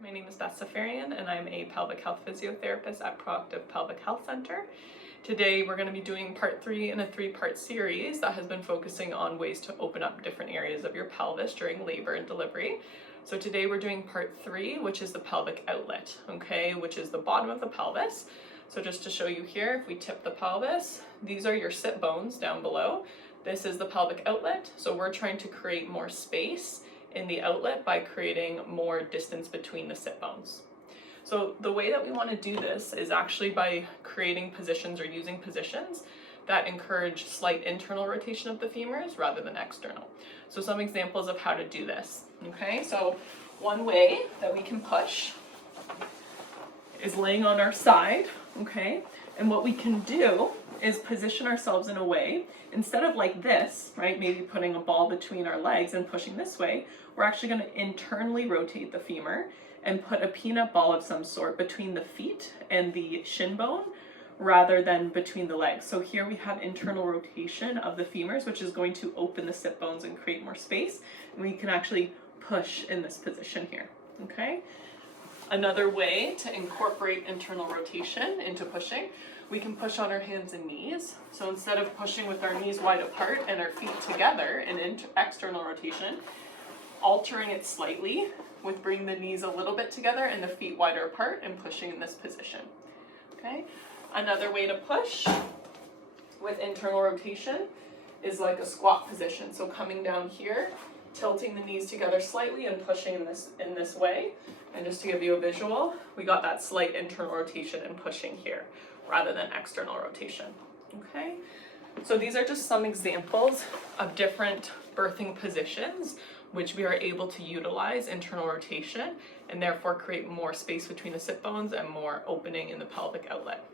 My name is Beth Safarian and I'm a pelvic health physiotherapist at Proactive Pelvic Health Center. Today we're going to be doing part 3 in a 3-part series that has been focusing on ways to open up different areas of your pelvis during labor and delivery. So today we're doing part 3, which is the pelvic outlet, okay, which is the bottom of the pelvis. So just to show you here, if we tip the pelvis, these are your sit bones down below. This is the pelvic outlet. So we're trying to create more space in the outlet by creating more distance between the sit bones. So the way that we want to do this is actually by creating positions or using positions that encourage slight internal rotation of the femurs rather than external. So some examples of how to do this, okay? So one way that we can push is laying on our side, okay? And what we can do is position ourselves in a way, instead of like this, right, maybe putting a ball between our legs and pushing this way, we're actually going to internally rotate the femur and put a peanut ball of some sort between the feet and the shin bone rather than between the legs. So here we have internal rotation of the femurs, which is going to open the sit bones and create more space. And we can actually push in this position here, okay? Another way to incorporate internal rotation into pushing, we can push on our hands and knees. So instead of pushing with our knees wide apart and our feet together in external rotation, altering it slightly with bringing the knees a little bit together and the feet wider apart and pushing in this position, okay? Another way to push with internal rotation is like a squat position. So coming down here, tilting the knees together slightly and pushing in this way. And just to give you a visual, we got that slight internal rotation and pushing here rather than external rotation, okay? So these are just some examples of different birthing positions which we are able to utilize internal rotation and therefore create more space between the sit bones and more opening in the pelvic outlet.